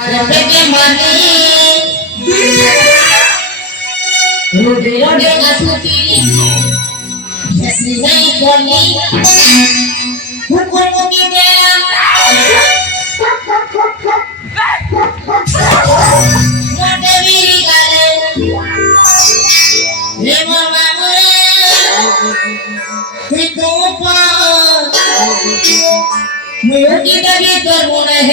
Robe mani, robe asuki, yasri nahi koni, hukum mungkin robe biri gale, lemo mamure, tikupa, mungkin dari terbunuh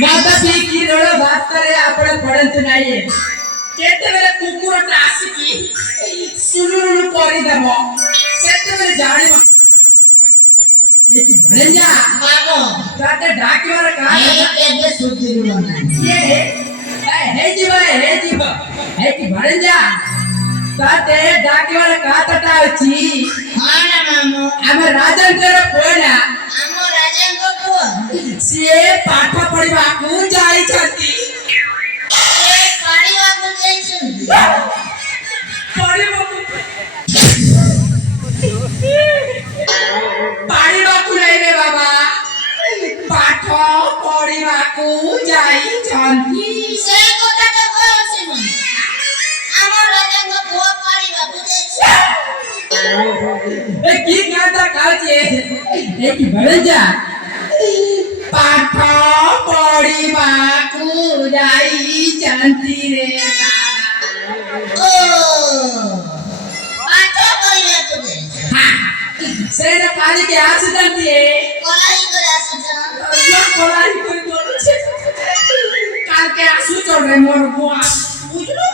माता P की रोड़ा बात करे आपने पढ़न तो नहीं है केते मेरे कुकुर टासी की सुलुलु करी दबो केते मेरे जाने मा एक भरंजा मामो ताते डाकी वाला कहां है केते सुतिरु बना ये है जी की भरंजा ताते डाकी वाला कहां तटा अछि हां ना मामो हमें राजन करे कोना हमो राजन को से पाठ पढ़िबा को जाई छथि से पढ़िबा को जाई छथि पढ़िबा को नहीं रे बाबा पाठ पढ़िबा को जाई छथि से कोता तो कहछि न हमर राजन को पढ़िबा को जाई छथि ए की कहता कहछि ए की भरे जा पाठ पढ़िबाकू जाई जानती रे ओ पाठ पढ़िबाकू हां सेना काली के आस जानती है कोलाई करे आस जान यो कोलाई कोई बोलू छे काल के आसु चढ़ रे मोर बुआ बुझलो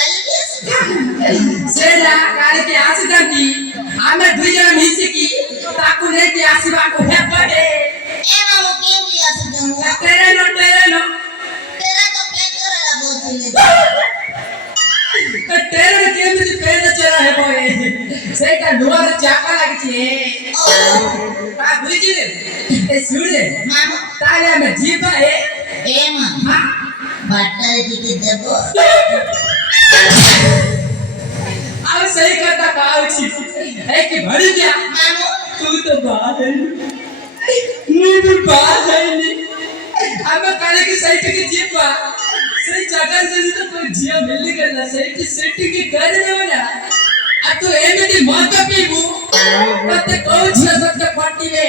आई के सेना काली के आस जानती हमें दुई जन मिसी की ताकू ले के आसीबा को है पड़े ए मामू केमती आसु जंगु तेरे नो तेरा तो पेकरला बोलतिले तेरे केमती पेड़ चला है बोए सेटा नुआर चाका लागिछे आ बुझिले ए सुड़े मामू ताले में जीप है ए मामू हां बट्टर टिके देबो अब सही करता काउ छी है कि भड़ी गया मामू तू तो बात है तू भी बात है नहीं अब काले की सही की जीपा सही जगह से तो कोई जिया मिलने करना सही सेट की कर देव ना आ तो एमिति मत पीबू कते कहू छ सत्य पार्टी रे